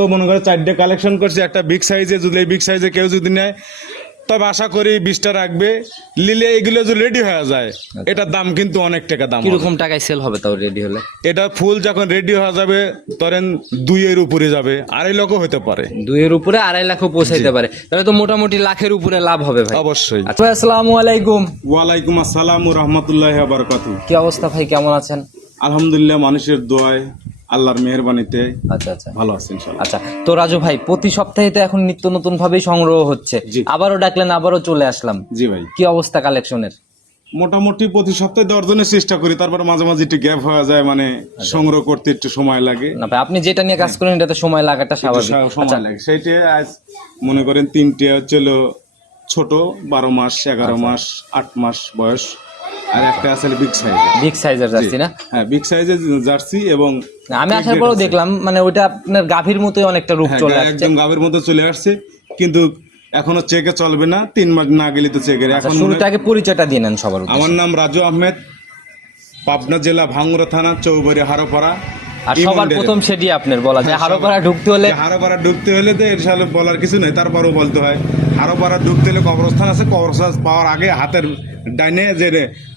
তো মনে করে চারটে কালেকশন করছি একটা বিগ সাইজে যদি এই বিগ সাইজে কেউ যদি নেয় তবে আশা করি বিশটা রাখবে। লিলে এগুলো যদি রেডি হয়ে যায় এটার দাম কিন্তু অনেক টাকা দাম। কীরকম টাকায় সেল হবে তাও রেডি হলে? এটা ফুল যখন রেডি হয়ে যাবে ধরেন দুইয়ের উপরে যাবে আড়াই লক্ষ হতে পারে। দুইয়ের উপরে আড়াই লাখও পৌঁছাইতে পারে। তাহলে তো মোটামুটি লাখের উপরে লাভ হবে ভাই। অবশ্যই। আচ্ছা আসসালামু আলাইকুম। ওয়ালাইকুম আসসালাম রহমতুল্লাহ বারকাতু কি অবস্থা ভাই কেমন আছেন? আলহামদুলিল্লাহ মানুষের দোয়ায় আল্লাহর মেহরবানিতে আচ্ছা আচ্ছা। ভালো আছে ইনশাল্লাহ আচ্ছা তো রাজু ভাই প্রতি সপ্তাহে তো এখন নিত্য নতুন ভাবেই সংগ্রহ হচ্ছে। আবারও ডাকলেন আবারও চলে আসলাম। জি ভাই। কি অবস্থা কালেকশনের? মোটামুটি প্রতি সপ্তাহে দর্জনের চেষ্টা করি তারপর মাঝে মাঝে একটু গ্যাপ হয়ে যায় মানে সংগ্রহ করতে একটু সময় লাগে। না ভাই আপনি যেটা নিয়ে কাজ করেন এটাতে সময় লাগাটা স্বাভাবিক। আচ্ছা সময় লাগে। সেইটা আজ মনে করেন তিনটে হচ্ছিল ছোট বারো মাস এগারো আচ্ছা। মাস আট মাস বয়স। আর একটা বিগ সাইজ বিগ সাইজের যাচ্ছি না? হ্যাঁ বিগ সাইজের জার্সি এবং আমি আসার পরেও দেখলাম মানে আপনার গাভীর মতোই অনেকটা রূপ হ্যাঁ, চলে আসছে। একদম গাবের মতো চলে আসছে কিন্তু এখনও চেকে চলবে না তিন মাস না গেলে তো চেকের আচ্ছা এখন শুরুটা আগে পরিচয়টা দিয়ে নেন সবার আমার নাম রাজু আহমেদ পাবনা জেলা ভাঙ্গুরা থানা চৌবাড়ি হারোপাড়া আর সবার প্রথম সেটি আপনার বলা যায়। হারোপাড়া ঢুকতে হলে হারোপাড়া ঢুকতে হলে তো এর সালে বলার কিছু নেই তারপরেও বলতে হয়। হারোপাড়া ঢুকতে হলে কবরস্থান আছে কবরস্থান পাওয়ার আগে হাতের ডাইনে যে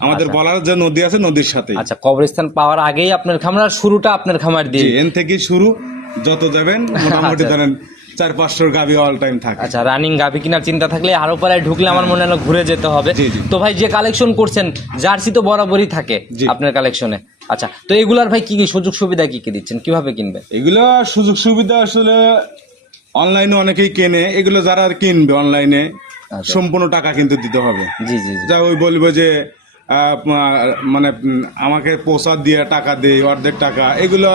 আমাদের বলার যে নদী আছে নদীর সাথে আচ্ছা কবরস্থান পাওয়ার আগেই আপনার খামার শুরুটা আপনার খামার দিয়ে। এন থেকে শুরু যত যাবেন মোটামুটি আচ্ছা। ধরেন চার পাঁচশোর গাবি অল টাইম থাকে। আচ্ছা রানিং গাভি কেনার চিন্তা থাকলে আরও পাড়ায় ঢুকলে আমার মনে হলো ঘুরে যেতে হবে। তো ভাই যে কালেকশন করছেন জার্সি তো বরাবরই থাকে। আপনার কালেকশনে আচ্ছা তো এগুলার ভাই কি কি সুযোগ সুবিধা কি কি দিচ্ছেন? কীভাবে কিনবে এগুলো সুযোগ সুবিধা আসলে অনলাইনে অনেকেই কেনে। এগুলো যারা আর কিনবে অনলাইনে আচ্ছা। সম্পূর্ণ টাকা কিন্তু দিতে হবে। জি জি যা ওই বলব যে মানে আমাকে প্রসাদ দিয়ে টাকা দেয় অর্ধেক টাকা এগুলো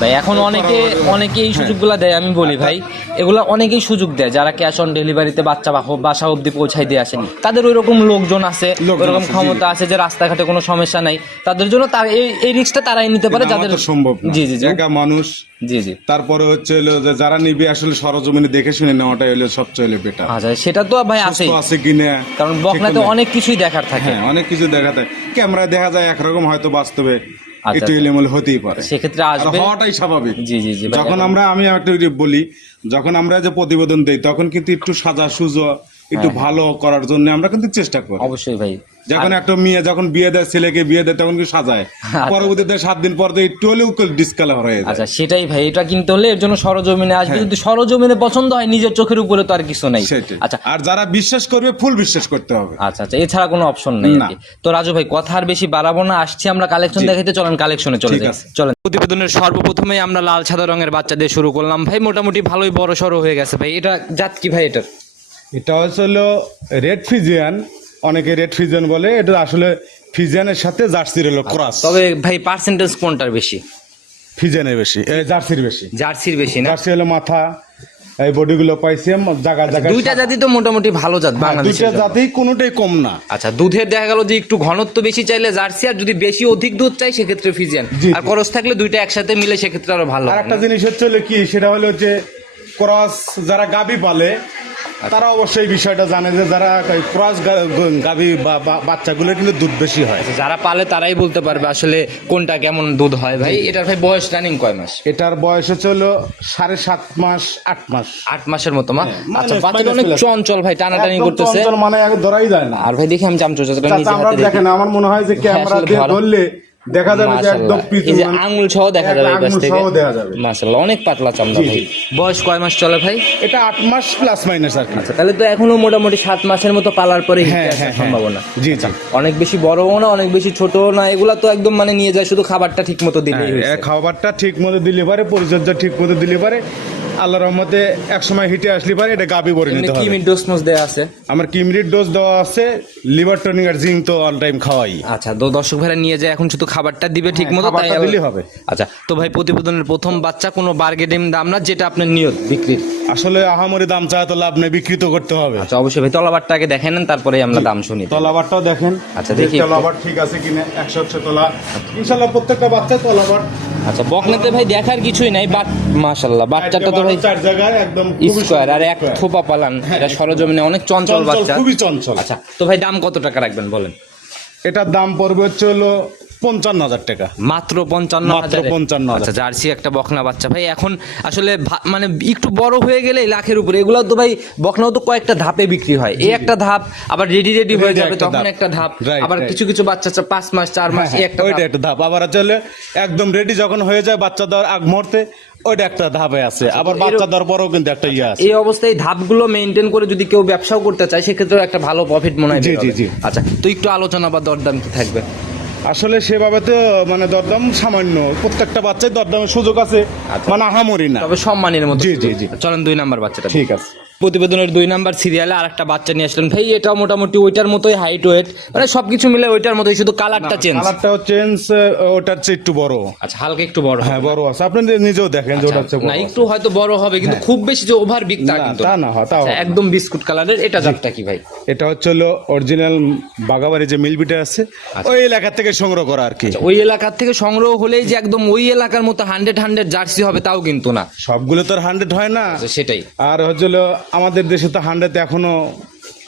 ভাই এখন অনেকে অনেকে এই সুযোগগুলো দেয় আমি বলি ভাই। এগুলো অনেকেই সুযোগ দেয় যারা ক্যাশ অন ডেলিভারিতে বাচ্চা বাসা অবধি পৌঁছাই দিয়ে আসেন। তাদের ওই রকম লোকজন আছে ওরকম ক্ষমতা আছে যে রাস্তাঘাটে কোনো সমস্যা নাই। তাদের জন্য তার এই এই রিস্কটা তারাই নিতে পারে যাদের সম্ভব জি জি একা মানুষ। জি জি। তারপরে হচ্ছে হলো যে যারা নিবে আসলে সরজমিনে দেখে শুনে নেওয়াটাই হলো সবচেয়ে হলো বেটার আচ্ছা সেটা তো ভাই আছেই। আছে কিনা কারণ বকনাতে অনেক কিছুই দেখার থাকে। হ্যাঁ অনেক কিছু দেখা যায় ক্যামেরায় দেখা যায় একরকম হয়তো বাস্তবে একটু এলোমেলো হতেই পারে। সেক্ষেত্রে আসবে হওয়াটাই স্বাভাবিক। জি জি জি যখন আমরা আমি একটা বলি যখন আমরা যে প্রতিবেদন দিই তখন কিন্তু একটু সাজা সুজো একটু হ্যাঁ, ভালো করার জন্য আমরা কিন্তু চেষ্টা করি। অবশ্যই ভাই। যখন একটা মেয়ে যখন বিয়ে দেয় ছেলেকে বিয়ে দেয় তখন কি সাজায়? পরবর্তীতে সাত দিন পর দিয়ে একটু হলেও ডিসকালার হয়ে যায়। আচ্ছা সেটাই ভাই এটা কিনতে হলে এর জন্য সরজমিনে আসবে। যদি সরজমিনে পছন্দ হয় নিজের চোখের উপরে তো আর কিছু নাই। আচ্ছা। আর যারা বিশ্বাস করবে ফুল বিশ্বাস করতে হবে। আচ্ছা আচ্ছা এছাড়া কোনো অপশন নেই তো রাজু ভাই কথা আর বেশি বাড়াবো না। আসছি আমরা কালেকশন দেখাইতে। চলেন কালেকশনে চলে ঠিক যাই। চলেন। প্রতিবেদনের সর্বপ্রথমেই আমরা লাল সাদা রঙের বাচ্চা দিয়ে শুরু করলাম। ভাই মোটামুটি ভালোই বড় সড়ো হয়ে গেছে ভাই। এটা জাত কি ভাই এটার? এটা হচ্ছে হলো রেড ফিজিয়ান অনেকে রেড ফিজিয়ান বলে এটা আসলে ফিজিয়ানের সাথে জার্সির হলো ক্রস তবে ভাই পার্সেন্টেজ কোনটার বেশি? ফিজিয়ানের বেশি জার্সির বেশি। জার্সির বেশি না? জার্সি হলো মাথা এই বডিগুলো পাইছি জায়গা জায়গা দুইটা জাতি তো মোটামুটি ভালো জাত বাংলাদেশের দুইটা জন্য। জাতেই কোনোটাই কম না। আচ্ছা দুধের দেখা গেল যে একটু ঘনত্ব বেশি চাইলে জার্সি আর যদি বেশি অধিক দুধ চাই সেক্ষেত্রে ফিজিয়ান আর। করস থাকলে দুইটা একসাথে মিলে সেক্ষেত্রে আরও ভালো। আর একটা জিনিস হচ্ছে কি সেটা হলো যে ক্রস যারা গাবি পালে তারা অবশ্যই বিষয়টা জানে যে যারা ক্রস গাবি বা বা- বাচ্চাগুলোর কিন্তু দুধ বেশি হয়। যারা পালে তারাই বলতে পারবে আসলে কোনটা কেমন দুধ হয় ভাই। এটার ভাই বয়স রানিং কয় মাস? এটার বয়স হচ্ছে হলো সাড়ে সাত মাস আট মাস। আট মাসের মতো মা? হ্যাঁ, আচ্ছা বাচ্চাটা minus অনেক চঞ্চল ভাই টানাটানি করতেছে। চঞ্চল মানে ধরাই যায় না। আর ভাই দেখি আমি নিজে হাতে দেখেন আমার মনে হয় যে ক্যামেরা দিয়ে ধরলে দেখা যাবে যে একদম এই যে আঙুল সহ দেখা যাবে এই পাশ থেকে। দেখা যাবে। মাশাআল্লাহ অনেক পাতলা চামড়া ভাই। বয়স কয় মাস চলে ভাই? এটা আট মাস প্লাস মাইনাস আর কি। আচ্ছা তাহলে তো এখনও মোটামুটি সাত মাসের মতো পালার পরে হ্যাঁ, হ্যাঁ, হ্যাঁ। সম্ভাবনা। জি জি। অনেক বেশি বড়ও না অনেক বেশি ছোটও না এগুলা তো একদম মানে নিয়ে যায় শুধু খাবারটা ঠিক মতো দিলেই হ্যাঁ, খাবারটা ঠিক মতো দিলে পারে পরিচর্যা ঠিক মতো দিলে পারে। আল্লাহ রহমতে এক সময় হিটে আসলে পারে এটা গাবি এমনি নিতে হবে। মিড ডোজ মোজ দেয়া আছে। আমার কিমরির ডোজ দেওয়া আছে লিভার টনিং আর জিঙ্ক তো অল টাইম খাওয়াই। আচ্ছা তো দর্শক ভাইরা নিয়ে যায় এখন শুধু খাবারটা দিবে ঠিক মতো তাই হ্যাঁ, দিলেই হবে। আচ্ছা তো ভাই প্রতিবেদনের প্রথম বাচ্চা কোনো বার্গেডিম দাম না যেটা আপনার নিয়ত বিক্রির? আসলে আহামরি দাম চায় তো লাভ নেই বিকৃত করতে হবে। আচ্ছা অবশ্যই ভাই তলাবারটা আগে দেখে নেন তারপরে আমরা দাম শুনি। তলাবারটাও দেখেন আচ্ছা, দেখি। তলাবার ঠিক আছে কিনা একশো একশো তলা। ইনশাল্লাহ প্রত্যেকটা বাচ্চা তলাবার আচ্ছা বকনাতে ভাই দেখার কিছুই নাই বাট মাশাল্লাহ বাচ্চাটা তো ভাই চার জায়গায় একদম স্কোয়ার আর এক থোপা পালান এটা সরজমিনে অনেক চঞ্চল চঞ্চল বাচ্চা। খুবই চঞ্চল। আচ্ছা তো ভাই দাম কত টাকা রাখবেন বলেন? এটার দাম পড়বে হচ্ছে হলো পঞ্চান্ন হাজার টাকা। মাত্র পঞ্চান্ন মাত্র হাজারে? 55 হাজার। আচ্ছা জার্সি একটা বকনা বাচ্চা। ভাই এখন আসলে মানে একটু বড় হয়ে গেলে লাখের উপরে। এগুলো তো ভাই বকনাও তো কয়েকটা ধাপে বিক্রি হয়। এই একটা ধাপ আবার রেডি রেডি হয়ে যাবে তখন একটা ধাপ। আবার কিছু কিছু বাচ্চা পাঁচ মাস চার মাস একটা ওইটা একটা ধাপ। আবার চলে একদম রেডি যখন হয়ে যায় বাচ্চা দেওয়ার আগ মুহূর্তে ওইটা একটা ধাপে আছে। আবার বাচ্চা দেওয়ার পরেও কিন্তু একটা ইয়ে আছে। এই অবস্থায় ধাপগুলো মেনটেন করে যদি কেউ ব্যবসাও করতে চায় সেক্ষেত্রে একটা ভালো প্রফিট মনে হয় জি, জি, জি। আচ্ছা তো একটু আলোচনা বা দরদাম কি থাকবে? আসলে সেভাবে তো মানে দরদাম সামান্য। প্রত্যেকটা বাচ্চাই দরদামের সুযোগ আছে। মানে আহামরি না। তবে সম্মানের মধ্যে জি, জি, জি। চলেন দুই নাম্বার বাচ্চাটা ঠিক আছে। প্রতিবেদনের দুই নাম্বার সিরিয়ালে আর একটা বাচ্চা নিয়ে আসলেন। ভাই এটা মোটামুটি ওইটার মতোই হাইট ওয়েট মানে সবকিছু মিলে ওইটার মতোই শুধু কালারটা চেঞ্জ কালারটাও চেঞ্জ ওটার চেয়ে একটু বড়। আচ্ছা হালকা একটু বড় হ্যাঁ বড় আছে। আপনি নিজেও দেখেন যে ওটা হচ্ছে না একটু হয়তো বড় হবে কিন্তু খুব বেশি যে ওভার বিগ তা না, কিন্তু তা না। না। হয় তাও আচ্ছা, একদম বিস্কুট কালারের এটা জাতটা কি ভাই? এটা হচ্ছে হলো অরিজিনাল বাগাবাড়ি যে মিলবিটা আছে আচ্ছা। ওই এলাকা থেকে সংগ্রহ করা আর কি। ওই এলাকার থেকে সংগ্রহ হলেই যে একদম ওই এলাকার মতো হান্ড্রেড হান্ড্রেড জার্সি হবে তাও কিন্তু না। সবগুলো তো আর হান্ড্রেড হয় না। আচ্ছা, সেটাই। আর হচ্ছে হলো আমাদের দেশে তো হান্ড্রেড এখনও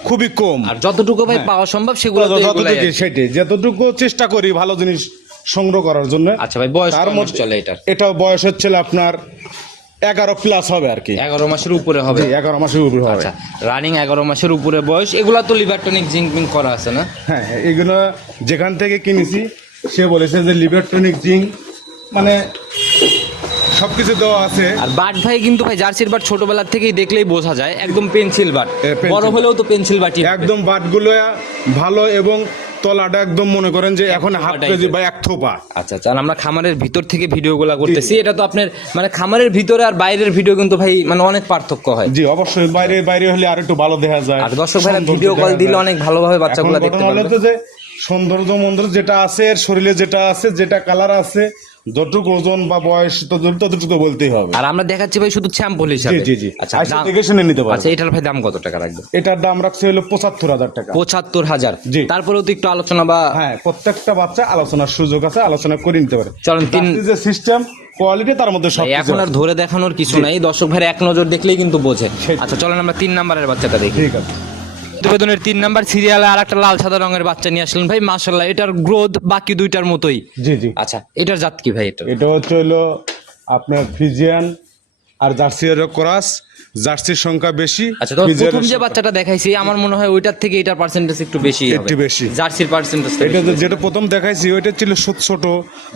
খুবই কম। আর যতটুকু ভাই পাওয়া সম্ভব সেগুলো যতটুকু কি। সেটাই। যতটুকু চেষ্টা করি ভালো জিনিস সংগ্রহ করার জন্য। আচ্ছা ভাই বয়স তার মধ্যে চলে এটা এটাও বয়স হচ্ছিল আপনার এগারো প্লাস হবে আর কি। এগারো মাসের উপরে হবে। এগারো মাসের উপরে হবে। আচ্ছা রানিং এগারো মাসের উপরে বয়স। এগুলা তো লিভারটনিক জিঙ্কিং করা আছে না? হ্যাঁ এগুলো যেখান থেকে কিনেছি সে বলেছে যে লিভারটনিক জিঙ্ক মানে সবকিছু দেওয়া আছে। আর বাট ভাই কিন্তু ভাই জার্সির বাট ছোটবেলার থেকেই দেখলেই বোঝা যায় একদম পেন্সিল বাট। বড় হলেও তো পেন্সিল বাটি। একদম বাটগুলো ভালো এবং তলাটা একদম মনে করেন যে এখন হাফ কেজি বা এক থোপা। আচ্ছা আচ্ছা আমরা খামারের ভিতর থেকে ভিডিওগুলো করতেছি এটা তো আপনার মানে খামারের ভিতরে আর বাইরের ভিডিও কিন্তু ভাই মানে অনেক পার্থক্য হয়। জি অবশ্যই বাইরে বাইরে হলে আর একটু ভালো দেখা যায় আর দর্শক ভাইরা ভিডিও কল দিলে অনেক ভালোভাবে বাচ্চাগুলো দেখতে পারবে। যে সৌন্দর্য মন্দির যেটা আছে এর শরীরে যেটা আছে যেটা কালার আছে যতটুকু ওজন বা বয়স তত- ততটুকু বলতেই হবে। আর আমরা দেখাচ্ছি ভাই শুধু স্যাম্পল হিসাবে। জি জি জি। আচ্ছা আচ্ছা দেখে শুনে নিতে পারবে আচ্ছা এটার ভাই দাম কত টাকা রাখবে এটার দাম রাখছে হলো পঁচাত্তর হাজার টাকা। পঁচাত্তর হাজার। জি। তারপরেও তো একটু আলোচনা বা হ্যাঁ প্রত্যেকটা বাচ্চা আলোচনার সুযোগ আছে আলোচনা করে নিতে পারে। চলেন তিন যে সিস্টেম কোয়ালিটি তার মধ্যে সব এখন আর ধরে দেখানোর কিছু নাই। দর্শক ভাই এক নজর দেখলেই কিন্তু বোঝে। আচ্ছা চলেন আমরা তিন নাম্বারের বাচ্চাটা দেখি। ঠিক আছে। প্রতিবেদনের তিন নাম্বার সিরিয়ালে আর একটা লাল সাদা রঙের বাচ্চা নিয়ে আসলেন ভাই মাশাল্লাহ এটার গ্রোথ বাকি দুইটার মতোই। জি জি। আচ্ছা এটার জাত কি ভাই এটা এটা হচ্ছে হলো আপনার ফিজিয়ান আর জার্সির ক্রস। জার্সির সংখ্যা বেশি আচ্ছা তো প্রথম যে বাচ্চাটা দেখাইছি আমার মনে হয় ওইটার থেকে এটার পার্সেন্টেজ একটু বেশি একটু বেশি। জার্সির পার্সেন্টেজ এটা যেটা প্রথম দেখাইছি ওইটা ছিল ছোট ছোট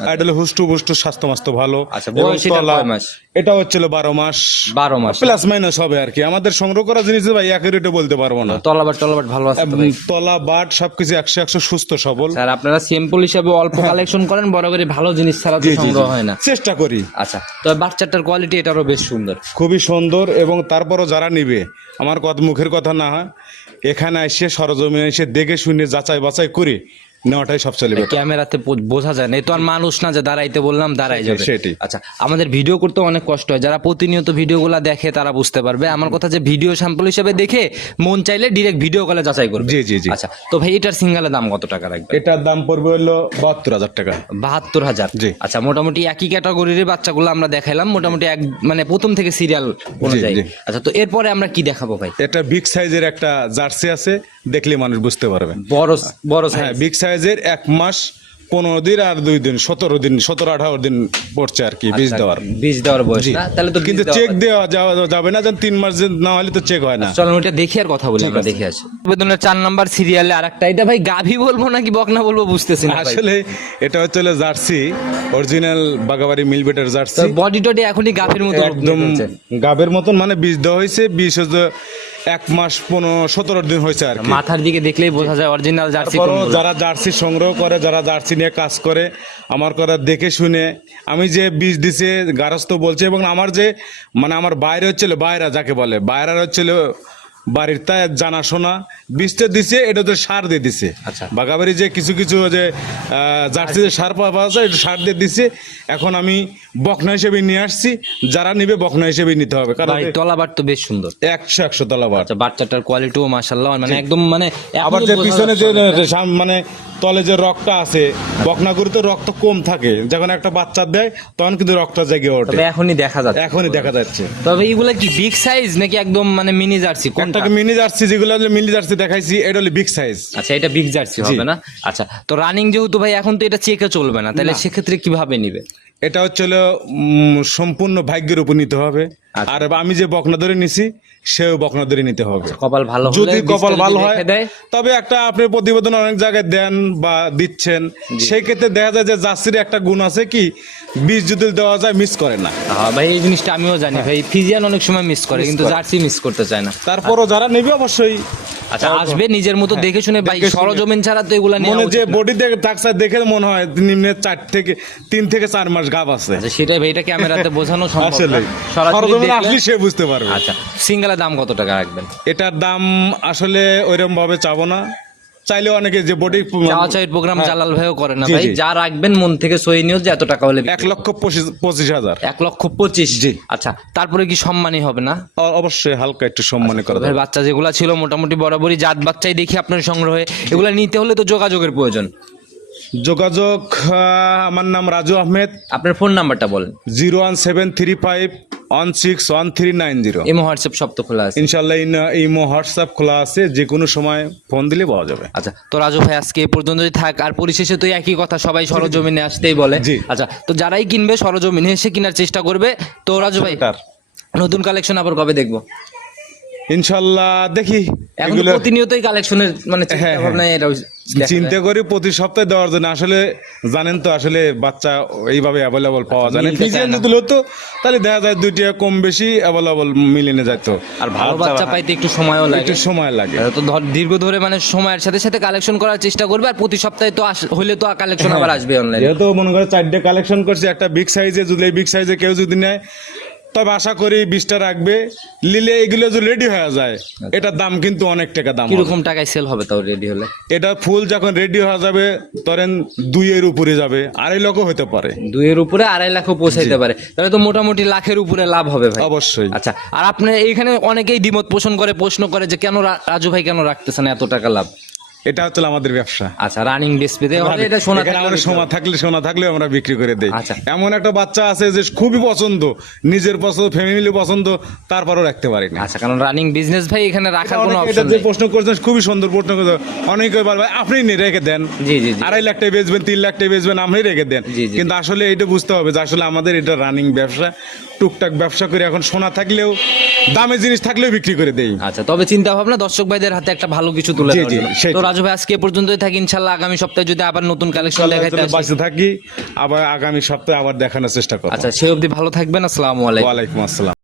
আর এটা হুষ্টু পুষ্টু স্বাস্থ্য মাস্ত ভালো। আচ্ছা, বয়স কয় মাস? এটা হচ্ছিল বারো মাস। বারো মাস। প্লাস মাইনাস হবে আর কি। আমাদের সংগ্রহ করা জিনিস ভাই একের রেটে বলতে পারব না। তলাবাট টলাবাট ভালো আছে তো ভাই? তলা বাট সবকিছু একশো একশো সুস্থ সবল। স্যার আপনারা সিম্পল হিসাবে অল্প কালেকশন করেন বড় করে ভালো জিনিস ছাড়া। সংগ্রহ হয় না। চেষ্টা করি। আচ্ছা তো বাচ্চাটার কোয়ালিটি এটারও বেশ সুন্দর। খুবই সুন্দর এবং তারপরও যারা নিবে, আমার কথা মুখের কথা না এখানে এসে সরজমিনে এসে দেখে শুনে যাচাই বাছাই করে নেওয়াটাই সব চলে better। ক্যামেরাতে বোঝা যায় না। তো আর মানুষ না যে দাঁড়াইতে বললাম দাঁড়াই যাবে। সেটাই। আচ্ছা আমাদের ভিডিও করতে অনেক কষ্ট হয়। যারা প্রতিনিয়ত ভিডিওগুলো দেখে তারা বুঝতে পারবে। আমার কথা যে ভিডিও স্যাম্পল হিসেবে দেখে মন চাইলে ডিরেক্ট ভিডিও কলে যাচাই করবে। জি, জি, জি। আচ্ছা তো ভাই এটার সিঙ্গেলের দাম কত টাকা রাখবে এটার দাম পড়বে হলো বাহাত্তর হাজার টাকা। বাহাত্তর হাজার? জি। আচ্ছা মোটামুটি একই ক্যাটাগরির বাচ্চাগুলো আমরা দেখাইলাম। মোটামুটি এক মানে প্রথম থেকে সিরিয়াল অনুযায়ী। আচ্ছা তো এরপরে আমরা কি দেখাবো ভাই? এটা বিগ সাইজের একটা জার্সি আছে। দেখলে মানুষ বুঝতে পারবে। বড় বড় হ্যাঁ size। বিগ সাইজের এক মাস পনেরো দিন আর দুই দিন সতেরো দিন সতেরো আঠারো দিন পড়ছে আর কি বীজ আচ্ছা, দেওয়ার। বীজ দেওয়ার বয়স না? তাহলে তো কিন্তু চেক দেওয়া যাওয়া- যাবে না যেন তিন মাস না হলে তো চেক হয় না। চলো ওইটা দেখি আর কথা বলি আমরা দেখে আসি বেদনের চার নাম্বার সিরিয়ালে আর একটা এটা ভাই গাভী বলব নাকি বকনা বলব বুঝতেছি না আসলে এটা হচ্ছে জার্সি অরিজিনাল বাগাবাড়ি মিলবেটের জার্সি। বডি টডি এখনই গাভীর মতো একদম ফেলছে। মতন মানে বীজ দেওয়া হয়েছে বীজ হচ্ছে এক মাস পনেরো সতেরো দিন হয়েছে আর কি মাথার দিকে দেখলেই বোঝা যায় অরিজিনাল জার্সি তারপরও কোনগুলো। যারা জার্সি সংগ্রহ করে যারা জার্সি নিয়ে কাজ করে আমার কথা দেখে শুনে আমি যে বীজ দিছে গারস্থ বলছে এবং আমার যে মানে আমার বাইরে হচ্ছিল বাইরা যাকে বলে বাইরার হচ্ছিল বাড়ির তাই জানাশোনা বীজটা দিছে এটা তো সার দিয়ে দিছে। আচ্ছা। বাগাবাড়ি যে কিছু কিছু যে জার্সি যে সার পাওয়া যায় এটা সার দিয়ে দিছে। এখন আমি বকনা হিসেবে নিয়ে আসছি যারা নিবে বকনা হিসেবে নিতে হবে। কারণ তলাবার তো বেশ সুন্দর। একশো একশো তলা বার আচ্ছা বাচ্চাটার কোয়ালিটিও মাসাল্লাহ মানে একদম মানে আবার যে পিছনে যে মানে তলে যে রক্তটা আছে বকনাগুড়িতে রক্ত কম থাকে। যখন একটা বাচ্চা দেয় তখন কিন্তু রক্ত জেগে ওঠে। তবে এখনই দেখা যাচ্ছে। এখনই দেখা যাচ্ছে। তবে এইগুলা কি বিগ সাইজ নাকি একদম মানে মিনি জার্সি কোনটা? মিনি জার্সি যেগুলো হলো মিনি জার্সি দেখাইছি এটা হলো বিগ সাইজ আচ্ছা এটা বিগ জার্সি হবে না? আচ্ছা তো রানিং যেহেতু ভাই এখন তো এটা চেকে চলবে না। তাহলে সেক্ষেত্রে কীভাবে নিবে? এটা হচ্ছে হলো উম, সম্পূর্ণ ভাগ্যের উপর নিতে হবে। আর আমি যে বকনা ধরে নিছি সেও বকনা ধরে নিতে হবে। কপাল ভালো যদি কপাল ভালো হয় তবে একটা আপনি প্রতিবেদন অনেক জায়গায় দেন বা দিচ্ছেন। সেই ক্ষেত্রে দেখা যায় যে জার্সির একটা গুণ আছে কি বীজ যদি দেওয়া যায় মিস করে না। হ্যাঁ ভাই এই জিনিসটা আমিও জানি ভাই। ফিজিয়ান অনেক সময় মিস করে কিন্তু জার্সি মিস করতে চায় না। তারপরও যারা নেবে অবশ্যই। আচ্ছা আসবে নিজের মতো দেখে শুনে ভাই সরজমিন ছাড়া তো এগুলা নিয়ে মনে যে বডি দেখে টাকসার দেখে মনে হয় নিম্নে চার থেকে তিন থেকে চার মাস গাব আছে। আচ্ছা সেটাই ভাই এটা ক্যামেরাতে বোঝানো সম্ভব না। সরজমিনে আসলে সে বুঝতে পারবে। আচ্ছা সিঙ্গেলের দাম কত টাকা রাখবেন? এটার দাম আসলে ওইরকম ভাবে চাবো না। চাইলে অনেকে যে বডি চাওয়া প্রোগ্রাম জালাল ভাইও করে না ভাই। যা রাখবেন মন থেকে সই নিও যে এত টাকা হলে এক লক্ষ পঁচিশ- হাজার। এক লক্ষ পঁচিশ? জি। আচ্ছা তারপরে কি সম্মানই হবে না? অবশ্যই হালকা একটু সম্মানে করা ভাই বাচ্চা যেগুলা ছিল মোটামুটি বরাবরই জাত বাচ্চাই দেখি আপনার সংগ্রহে। এগুলো নিতে হলে তো যোগাযোগের প্রয়োজন। যোগাযোগ আমার নাম রাজু আহমেদ। আপনার ফোন নাম্বারটা বলেন। Zero one seven three five one six one three nine zero imo WhatsApp সব তো খোলা আছে। ইনশাল্লাহ ইন- ইমো হোয়াটসঅ্যাপ খোলা আছে যে কোনো সময় ফোন দিলে পাওয়া যাবে। আচ্ছা তো রাজু ভাই আজকে এ পর্যন্তই থাক আর পরিশেষে তো একই কথা সবাই সরজমিনে আসতেই বলে। জি। আচ্ছা তো যারাই কিনবে সরজমিনে এসে কেনার চেষ্টা করবে। তো রাজু ভাই নতুন কালেকশন আবার কবে দেখব? ইনশাল্লাহ দেখি এখন এগুলো প্রতিনিয়তই কালেকশনের মানে চিন্তা হ্যাঁ, ভাবনা এটা চিন্তা করি প্রতি সপ্তাহে দেওয়ার জন্য। আসলে জানেন তো আসলে বাচ্চা এইভাবে অ্যাভেলেবল পাওয়া যায় না। না। যদি হতো তাহলে দেখা যায় দুইটা কম বেশি অ্যাভেলেবল মিলিয়ে যেত। আর ভালো বাচ্চা পাইতে একটু সময়ও লাগে। একটু সময় লাগে। তো ধর দীর্ঘ ধরে মানে সময়ের সাথে সাথে কালেকশন করার চেষ্টা করবে আর প্রতি সপ্তাহে তো হইলে তো কালেকশন হ্যাঁ। আবার আসবে অনলাইনে যেহেতু মনে করে চারটে কালেকশন করছি একটা বিগ সাইজে যদি বিগ সাইজে কেউ যদি নেয় তবে আশা করি বিশটা রাখবে। লিলে এগুলো যদি রেডি হয়ে যায় এটার দাম কিন্তু অনেক টাকা দাম। কীরকম টাকায় সেল হবে তাও রেডি হলে? এটা ফুল যখন রেডি হয়ে যাবে ধরেন দুইয়ের উপরে যাবে আড়াই লক্ষ হতে পারে। দুইয়ের উপরে আড়াই লাখও পৌঁছাইতে পারে। তাহলে তো মোটামুটি লাখের উপরে লাভ হবে ভাই। অবশ্যই। আচ্ছা আর আপনি এইখানে অনেকেই দ্বিমত পোষণ করে প্রশ্ন করে যে কেন রাজু ভাই কেন রাখতেছেন এত টাকা লাভ? এটা হচ্ছে আমাদের ব্যবসা। আচ্ছা রানিং ডিসপ্লেতে এটা এখানে আমাদের সোনা থাকলে সোনা থাকলে আমরা বিক্রি করে দেই। আচ্ছা। এমন একটা বাচ্চা আছে যে খুবই পছন্দ নিজের পছন্দ ফ্যামিলি পছন্দ তারপরও রাখতে পারি না আচ্ছা কারণ রানিং বিজনেস ভাই এখানে রাখার কোনো অনেকে এটা যে প্রশ্ন করছেন খুবই সুন্দর প্রশ্ন করছেন। অনেকে বলবে আপনি নিয়ে রেখে দেন। জি জি আড়াই লাখ টাকা বেচবেন তিন লাখ টাকা বেচবেন আপনি রেখে দেন। কিন্তু আসলে এটা বুঝতে হবে যে আসলে আমাদের এটা রানিং ব্যবসা টুকটাক ব্যবসা করে এখন সোনা থাকলেও দামে জিনিস থাকলেও বিক্রি করে দেই। আচ্ছা তবে চিন্তা ভাবনা দর্শক ভাইদের হাতে একটা ভালো কিছু তুলে জি, রাজু ভাই আজকে পর্যন্তই থাকি ইনশাল্লাহ আগামী সপ্তাহে যদি আবার নতুন কালেকশন দেখাইতে আসি। বাঁচতে থাকি আবার আগামী সপ্তাহে আবার দেখানোর চেষ্টা করব। আচ্ছা সে অবধি ভালো থাকবেন আসসালামু আলাইকুম। ওয়া আলাইকুম আসসালাম।